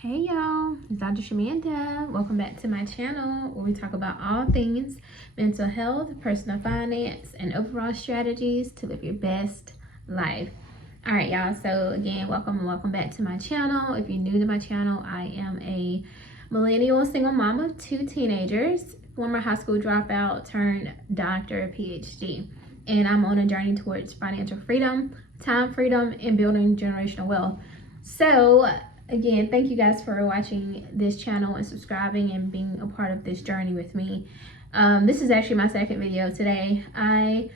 Hey y'all, it's Dr. Shamanda. Welcome back to my channel where we talk about all things mental health, personal finance, and overall strategies to live your best life. All right, y'all. So again, welcome back to my channel. If you're new to my channel, I am a millennial single mom of 2 teenagers, former high school dropout turned doctor, PhD, and I'm on a journey towards financial freedom, time freedom, and building generational wealth. So again, thank you guys for watching this channel and subscribing and being a part of this journey with me. This is actually my second video today. I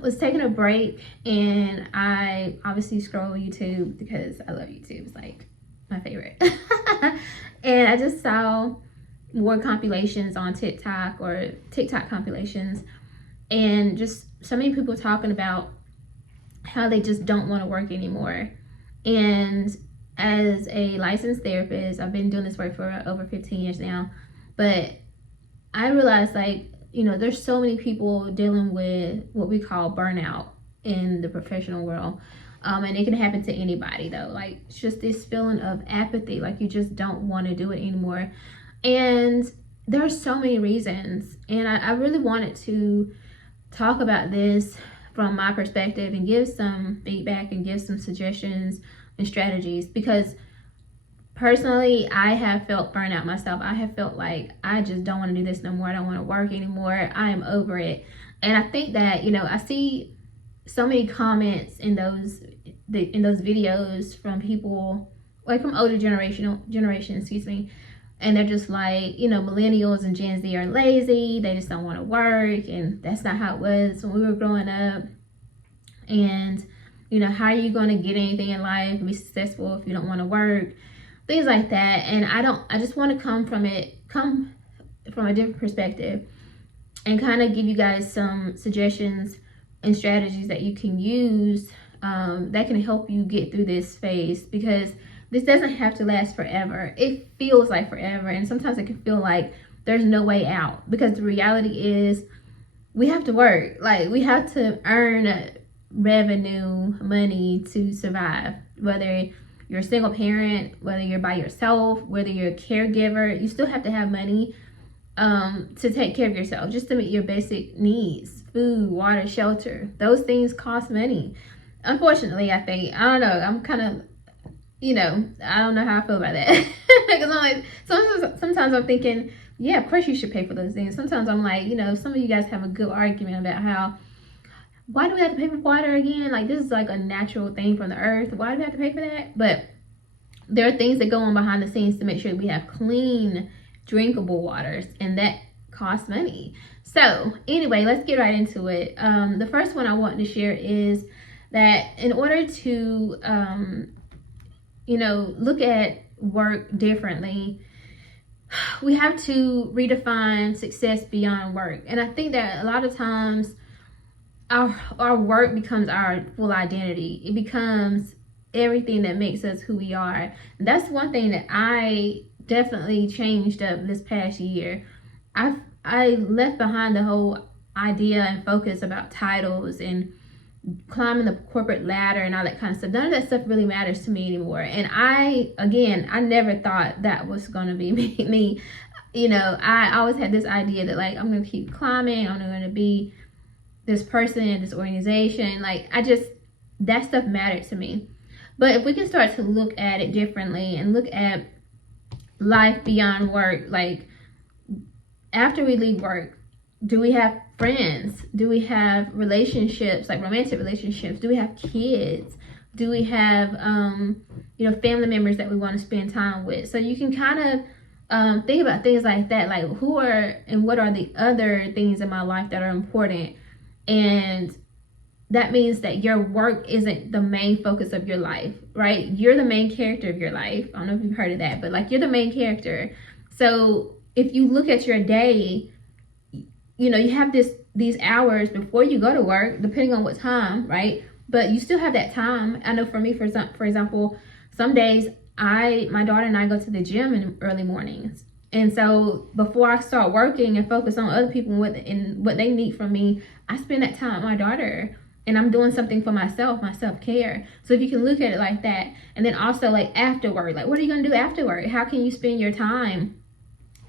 was taking a break and I obviously scroll YouTube because I love YouTube. It's like my favorite. And I just saw more compilations on TikTok or TikTok compilations, and just so many people talking about how they just don't want to work anymore. And as a licensed therapist, I've been doing this work for over 15 years now, but I realized, like, you know, there's so many people dealing with what we call burnout in the professional world. And it can happen to anybody though. Like, it's just this feeling of apathy, like you just don't want to do it anymore. And there's so many reasons. And I really wanted to talk about this from my perspective and give some feedback and give some suggestions and strategies, because personally I have felt burnout myself. I have felt like I just don't want to do this no more. I don't want to work anymore. I am over it. And I think that, you know, I see so many comments in those videos from people like from older generation, excuse me, and they're just like, you know, millennials and Gen Z are lazy, they just don't want to work, and that's not how it was when we were growing up. And you know, how are you going to get anything in life and be successful if you don't want to work? Things like that. And I just want to come from a different perspective and kind of give you guys some suggestions and strategies that you can use that can help you get through this phase, because this doesn't have to last forever. It feels like forever, and sometimes it can feel like there's no way out, because the reality is we have to work. Like, we have to earn revenue, money to survive. Whether you're a single parent, whether you're by yourself, whether you're a caregiver, you still have to have money to take care of yourself, just to meet your basic needs: food, water, shelter. Those things cost money, unfortunately. I don't know, I'm kind of, you know, I don't know how I feel about that. Because I'm like, sometimes I'm thinking, yeah, of course you should pay for those things. Sometimes I'm like, you know, some of you guys have a good argument about how, why do we have to pay for water again? Like, this is like a natural thing from the earth. Why do we have to pay for that? But there are things that go on behind the scenes to make sure we have clean, drinkable waters, and that costs money. So anyway, let's get right into it. The first one I want to share is that in order to, you know, look at work differently, we have to redefine success beyond work. And I think that a lot of times our work becomes our full identity. It becomes everything that makes us who we are. And that's one thing that I definitely changed up this past year. I left behind the whole idea and focus about titles and climbing the corporate ladder and all that kind of stuff. None of that stuff really matters to me anymore. And I never thought that was going to be me. You know, I always had this idea that, like, I'm going to keep climbing. I'm going to be this person in this organization. Like, that stuff mattered to me. But if we can start to look at it differently and look at life beyond work, like, after we leave work, do we have friends? Do we have relationships, like romantic relationships? Do we have kids? Do we have, you know, family members that we want to spend time with? So you can kind of think about things like that, like, who are and what are the other things in my life that are important. And that means that your work isn't the main focus of your life, right? You're the main character of your life. I don't know if you've heard of that, but like, you're the main character. So if you look at your day, you know, you have these hours before you go to work, depending on what time, right? But you still have that time. I know for me, for example, some days my daughter and I go to the gym in early mornings. And so before I start working and focus on other people and what they need from me, I spend that time with my daughter. and I'm doing something for myself, my self-care. So if you can look at it like that, and then also like afterward, like what are you gonna do afterward? How can you spend your time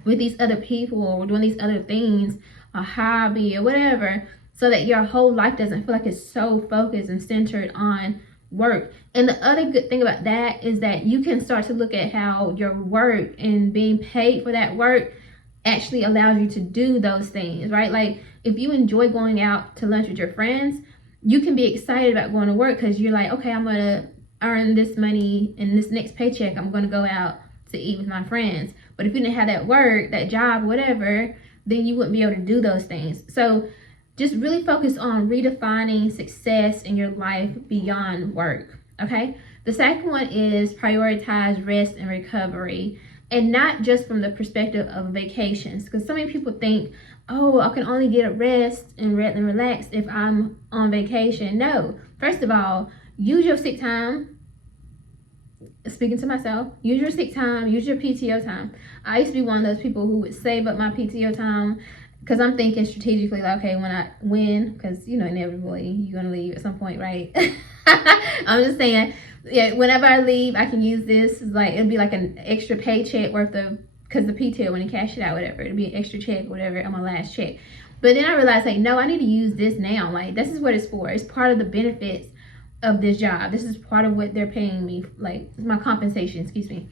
with these other people or doing these other things, a hobby or whatever, so that your whole life doesn't feel like it's so focused and centered on work. And the other good thing about that is that you can start to look at how your work and being paid for that work actually allows you to do those things, right? Like if you enjoy going out to lunch with your friends, you can be excited about going to work because you're like, okay, I'm gonna earn this money and this next paycheck I'm gonna go out to eat with my friends. But if you didn't have that work, that job, whatever, then you wouldn't be able to do those things. So just really focus on redefining success in your life beyond work, okay? The second one is prioritize rest and recovery, and not just from the perspective of vacations, because so many people think, oh, I can only get a rest and relax if I'm on vacation. No, first of all, use your sick time. Speaking to myself, use your sick time, use your PTO time. I used to be one of those people who would save up my PTO time because I'm thinking strategically, like, okay, because you know, inevitably you're gonna leave at some point, right? I'm just saying, yeah, whenever I leave, I can use this. Like, it'll be like an extra paycheck worth of, because the PTO, when you cash it out, whatever, it'll be an extra check, whatever, on my last check. But then I realized, like, no, I need to use this now. Like, this is what it's for. It's part of the benefits of this job. This is part of what they're paying me, like my compensation, excuse me.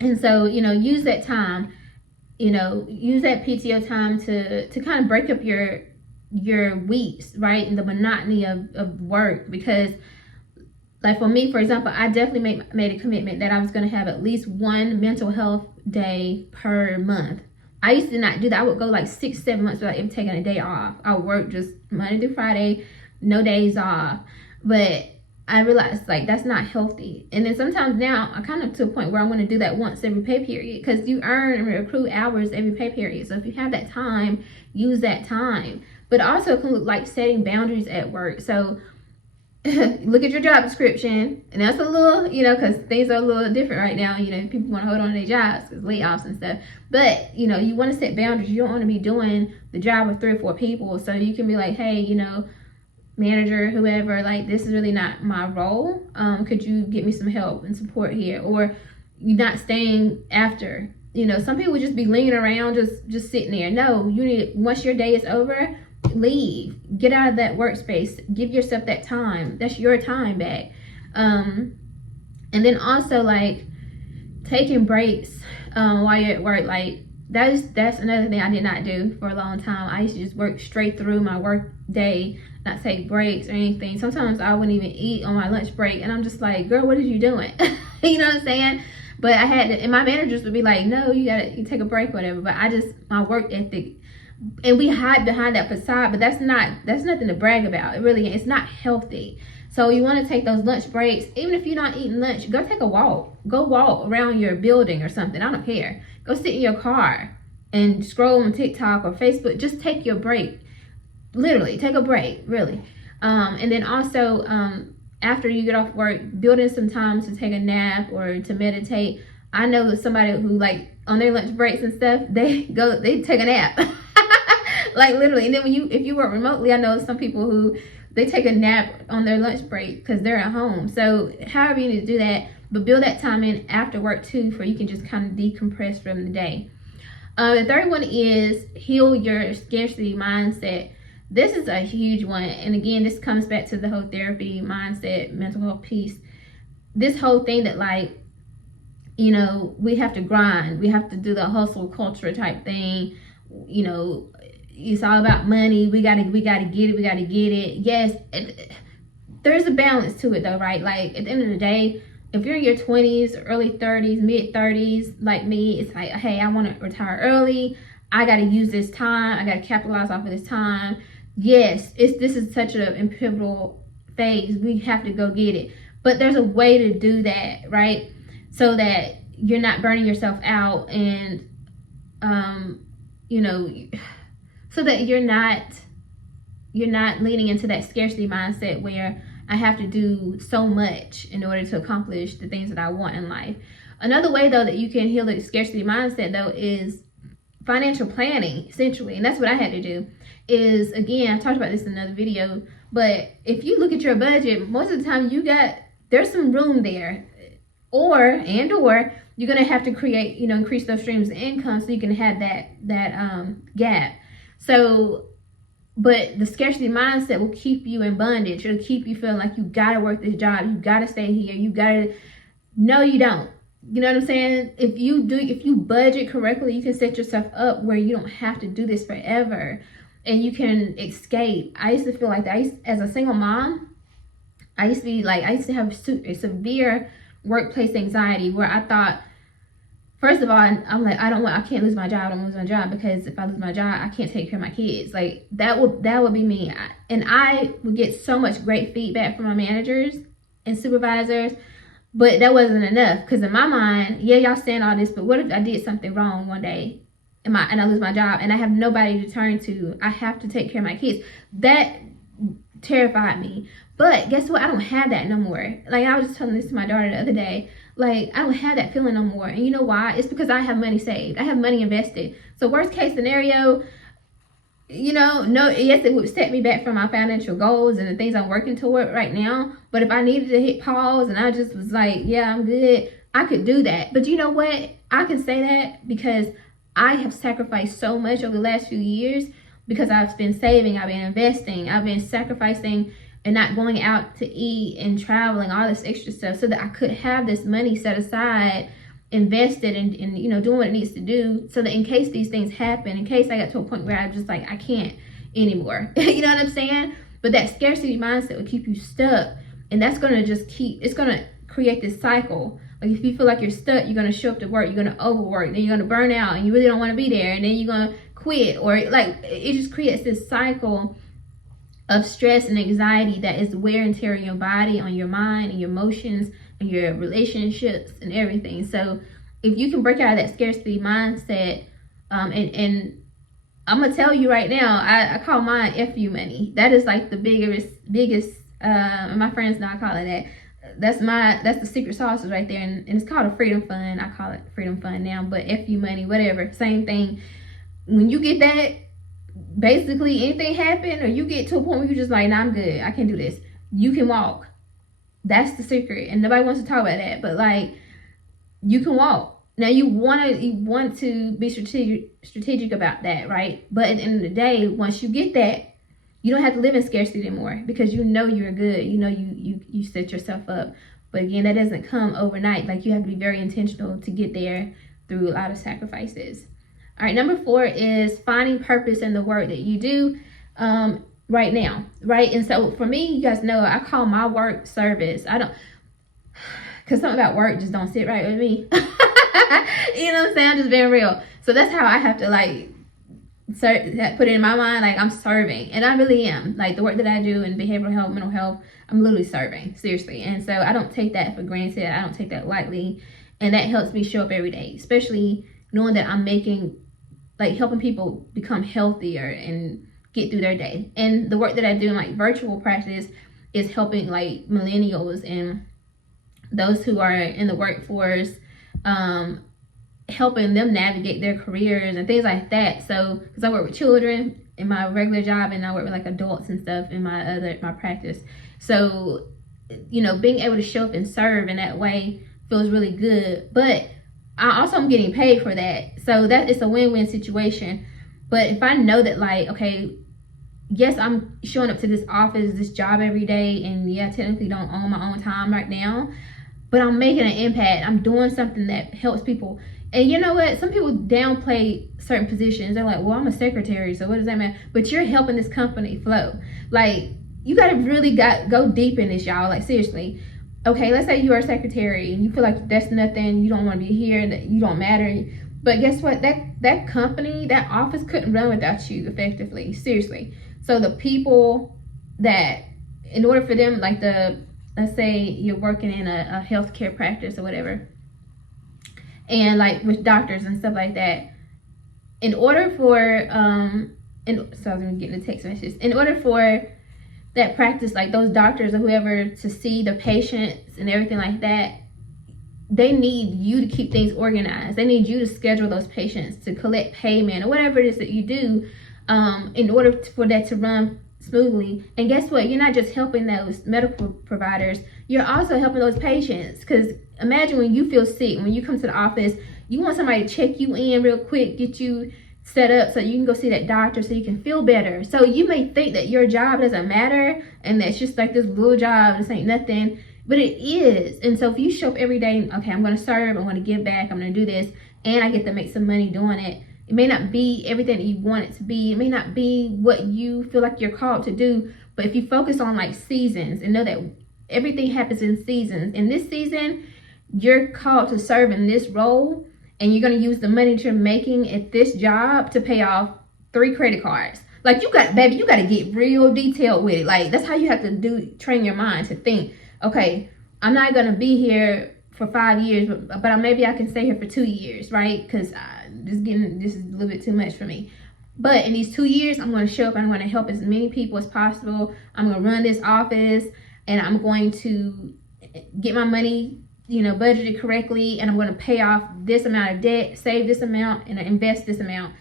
And so, you know, use that time, you know, use that PTO time to kind of break up your weeks, right? And the monotony of work. Because like for me, for example, I definitely made a commitment that I was going to have at least one mental health day per month. I used to not do that. I would go like 6-7 months without even taking a day off. I would work just Monday through Friday, no days off. But I realized, like, that's not healthy. And then sometimes now I kind of to a point where I want to do that once every pay period, because you earn and accrue hours every pay period. So if you have that time, use that time. But also it can look like setting boundaries at work. So look at your job description, and that's a little, you know, because things are a little different right now. You know, people want to hold on to their jobs because layoffs and stuff. But, you know, you want to set boundaries. You don't want to be doing the job with 3 or 4 people. So you can be like, hey, you know, manager, whoever, like, this is really not my role. Could you get me some help and support here? Or you're not staying after. You know, some people just be lingering around, just sitting there. No, you need, once your day is over, leave. Get out of that workspace. Give yourself that time. That's your time back. And then also, like, taking breaks while you're at work. Like, that's another thing I did not do for a long time. I used to just work straight through my work day, not take breaks or anything. Sometimes I wouldn't even eat on my lunch break, and I'm just like, girl, what are you doing? You know what I'm saying? But I had to, and my managers would be like, no, you take a break, whatever. But my work ethic, and we hide behind that facade, but that's nothing to brag about. It really, it's not healthy. So you want to take those lunch breaks. Even if you're not eating lunch, go take a walk. Go walk around your building or something. I don't care. Go sit in your car and scroll on TikTok or Facebook. Just take your break. Literally, take a break, really. And then also, after you get off work, build in some time to take a nap or to meditate. I know that somebody who, like, on their lunch breaks and stuff, they take a nap. Like, literally. And then if you work remotely, I know some people who, they take a nap on their lunch break because they're at home. So however you need to do that, but build that time in after work too, for you can just kind of decompress from the day. The third one is heal your scarcity mindset. This is a huge one. And again, this comes back to the whole therapy mindset, mental health piece. This whole thing that, like, you know, we have to grind. We have to do the hustle culture type thing. You know, it's all about money. We gotta get it. Yes, there's a balance to it though, right? Like, at the end of the day, if you're in your 20s, early 30s, mid 30s, like me, it's like, hey, I want to retire early. I got to use this time. I got to capitalize off of this time. Yes, this is such a pivotal phase. We have to go get it. But there's a way to do that, right? So that you're not burning yourself out, and you know, so that you're not leaning into that scarcity mindset where I have to do so much in order to accomplish the things that I want in life. Another way though that you can heal the scarcity mindset though is financial planning, essentially. And that's what I had to do. Is, again, I talked about this in another video, But if you look at your budget, most of the time there's some room there, or you're gonna have to create, increase those streams of income so you can have that gap. So, but the scarcity mindset will keep you in bondage. It'll keep you feeling like you gotta work this job, you gotta stay here, no, you don't. You know what I'm saying? If you budget correctly, you can set yourself up where you don't have to do this forever, and you can escape. I used to feel like that. As a single mom, I used to have a severe workplace anxiety where I thought, first of all, I'm like, I can't lose my job. I don't lose my job, because if I lose my job, I can't take care of my kids. Like that would be me. And I would get so much great feedback from my managers and supervisors, but that wasn't enough, because in my mind, yeah, y'all saying all this, but what if I did something wrong one day and I lose my job and I have nobody to turn to? I have to take care of my kids. That terrified me. But guess what? I don't have that no more. Like, I was just telling this to my daughter the other day. Like, I don't have that feeling no more. And you know why? It's because I have money saved. I have money invested. So worst case scenario, yes, it would set me back from my financial goals and the things I'm working toward right now. But if I needed to hit pause and I just was like, yeah, I'm good, I could do that. But you know what? I can say that because I have sacrificed so much over the last few years, because I've been saving, I've been investing, I've been sacrificing and not going out to eat and traveling, all this extra stuff, so that I could have this money set aside, invested in doing what it needs to do, so that in case these things happen, in case I got to a point where I'm just like, I can't anymore. You know what I'm saying? But that scarcity mindset will keep you stuck, and that's going to it's going to create this cycle. Like, if you feel like you're stuck, you're going to show up to work, you're going to overwork, then you're going to burn out and you really don't want to be there, and then you're going to quit, or like, it just creates this cycle of stress and anxiety that is wear and tear on your body, on your mind, and your emotions, and your relationships, and everything. So if you can break out of that scarcity mindset, and I'm gonna tell you right now, I call mine FU money. That is like the biggest my friends know I call it that. That's the secret sauce right there, and it's called a freedom fund. I call it freedom fund now, but FU money, whatever, same thing. When you get that, basically anything happen, or you get to a point where you're just like, nah, I'm good, I can't do this, you can walk. That's the secret, and nobody wants to talk about that, but like, you can walk. Now you want to be strategic about that, right? But at the end of the day, once you get that, you don't have to live in scarcity anymore, because you know you're good, you set yourself up. But again, that doesn't come overnight. Like, you have to be very intentional to get there through a lot of sacrifices. All right, number 4 is finding purpose in the work that you do right now, right? And so for me, you guys know, I call my work service. I don't, because something about work just don't sit right with me. You know what I'm saying? I'm just being real. So that's how I have to put it in my mind, like, I'm serving, and I really am. Like, the work that I do in behavioral health, mental health, I'm literally serving, seriously. And so I don't take that for granted. I don't take that lightly, and that helps me show up every day, especially knowing that I'm helping people become healthier and get through their day. And the work that I do in like virtual practice is helping like millennials and those who are in the workforce, helping them navigate their careers and things like that. So, because I work with children in my regular job, and I work with like adults and stuff in my practice. So, being able to show up and serve in that way feels really good. But I'm getting paid for that, so that is a win-win situation. But if I know that, like, okay, yes, I'm showing up to this office, this job every day, and yeah, I technically don't own my own time right now, but I'm making an impact. I'm doing something that helps people. And you know what? Some people downplay certain positions. They're like, well, I'm a secretary, so what does that mean? But you're helping this company flow. Like, you gotta really go deep in this, y'all. Like, seriously. Okay, let's say you are a secretary and you feel like that's nothing, you don't want to be here, that you don't matter. But guess what? That company, that office couldn't run without you effectively. Seriously. So the people that, in order for them, like let's say you're working in a healthcare practice or whatever, and like with doctors and stuff like that, in order for, so I was going to get in the text messages, in order for that practice, like those doctors or whoever, to see the patients and everything like that, they need you to keep things organized. They need you to schedule those patients, to collect payment or whatever it is that you do, in order for that to run smoothly. And guess what? You're not just helping those medical providers, you're also helping those patients. Because imagine when you feel sick, when you come to the office, you want somebody to check you in real quick, get you set up so you can go see that doctor so you can feel better. So you may think that your job doesn't matter and that's just like this little job, this ain't nothing, but it is. And so if you show up every day, okay, I'm going to serve, I'm going to give back, I'm going to do this, and I get to make some money doing it. It may not be everything that you want it to be. It may not be what you feel like you're called to do. But if you focus on like seasons and know that everything happens in seasons. In this season, you're called to serve in this role, and you're going to use the money that you're making at this job to pay off 3 credit cards. Like, you got to get real detailed with it. Like, that's how you have to train your mind to think, okay, I'm not going to be here for 5 years, but maybe I can stay here for 2 years, right? Because this is a little bit too much for me. But in these 2 years, I'm going to show up and I'm going to help as many people as possible. I'm going to run this office, and I'm going to get my money, budgeted correctly, and I'm going to pay off this amount of debt, save this amount, and invest this amount.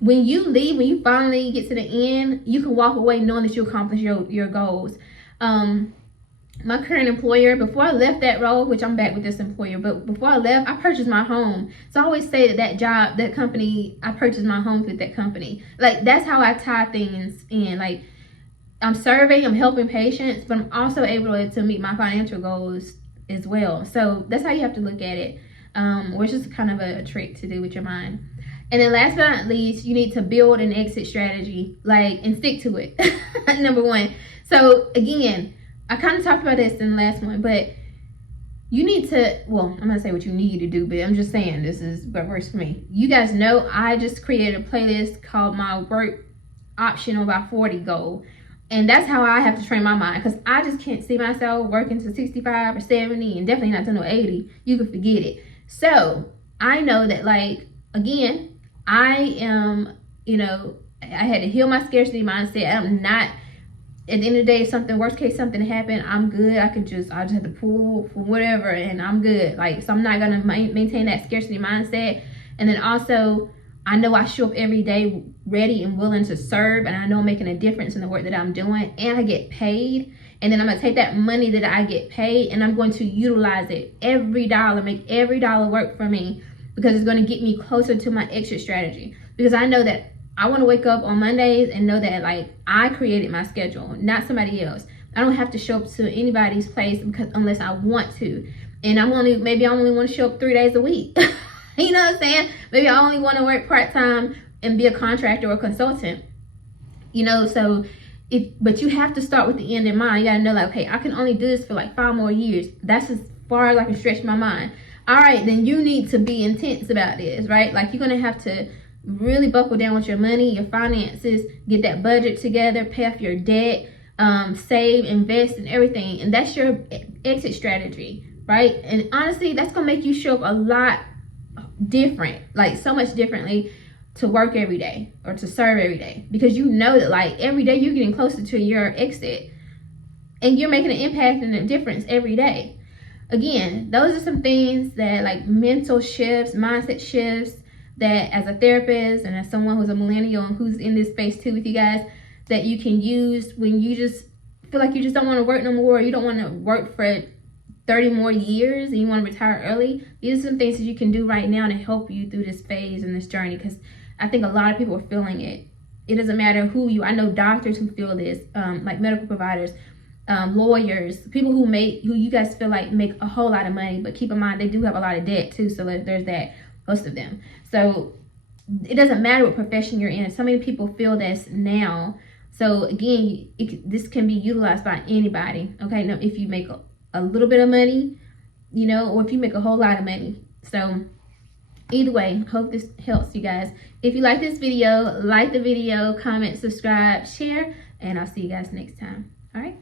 When you leave, when you finally get to the end, you can walk away knowing that you accomplished your goals. My current employer, before I left that role, which I'm back with this employer, but before I left, I purchased my home. So I always say that job, that company, I purchased my home with that company. Like, that's how I tie things in. Like, I'm serving, I'm helping patients, but I'm also able to meet my financial goals as well. So that's how you have to look at it, which is kind of a trick to do with your mind. And then last but not least, you need to build an exit strategy, and stick to it. Number 1. So again, I kind of talked about this in the last one, but you need to, well, I'm not saying what you need to do, but I'm just saying this is what works for me. You guys know I just created a playlist called my work optional by 40 goal. And that's how I have to train my mind, because I just can't see myself working to 65 or 70 and definitely not to no 80. You can forget it. So I know that, again, I am, I had to heal my scarcity mindset. I'm not, at the end of the day, if worst case something happened, I'm good. I just have to pull for whatever and I'm good. So I'm not going to maintain that scarcity mindset. And then also, I know I show up every day ready and willing to serve, and I know I'm making a difference in the work that I'm doing, and I get paid. And then I'm going to take that money that I get paid and I'm going to utilize it. Every dollar, make every dollar work for me, because it's going to get me closer to my exit strategy. Because I know that I want to wake up on Mondays and know that I created my schedule, not somebody else. I don't have to show up to anybody's place unless I want to. And maybe I only want to show up 3 days a week. You know what I'm saying? Maybe I only want to work part-time and be a contractor or a consultant. But you have to start with the end in mind. You got to know, okay, I can only do this for 5 more years. That's as far as I can stretch my mind. All right, then you need to be intense about this, right? You're going to have to really buckle down with your money, your finances, get that budget together, pay off your debt, save, invest, and everything. And that's your exit strategy, right? And honestly, that's going to make you show up a lot different, so much differently, to work every day or to serve every day, because you know that every day you're getting closer to your exit and you're making an impact and a difference every day. Again, those are some things that mental shifts, mindset shifts, that as a therapist and as someone who's a millennial and who's in this space too with you guys, that you can use when you just feel like you just don't want to work no more, or you don't want to work for 30 more years and you want to retire early. These are some things that you can do right now to help you through this phase and this journey, because I think a lot of people are feeling it. It doesn't matter who I know doctors who feel this, medical providers, lawyers, people who you guys feel make a whole lot of money, but keep in mind they do have a lot of debt too, so there's that, most of them. So it doesn't matter what profession you're in. So many people feel this now. So again, this can be utilized by anybody. Okay, now if you make a little bit of money, or if you make a whole lot of money. So either way, hope this helps you guys. If you like this video, like the video, comment, subscribe, share, and I'll see you guys next time. All right.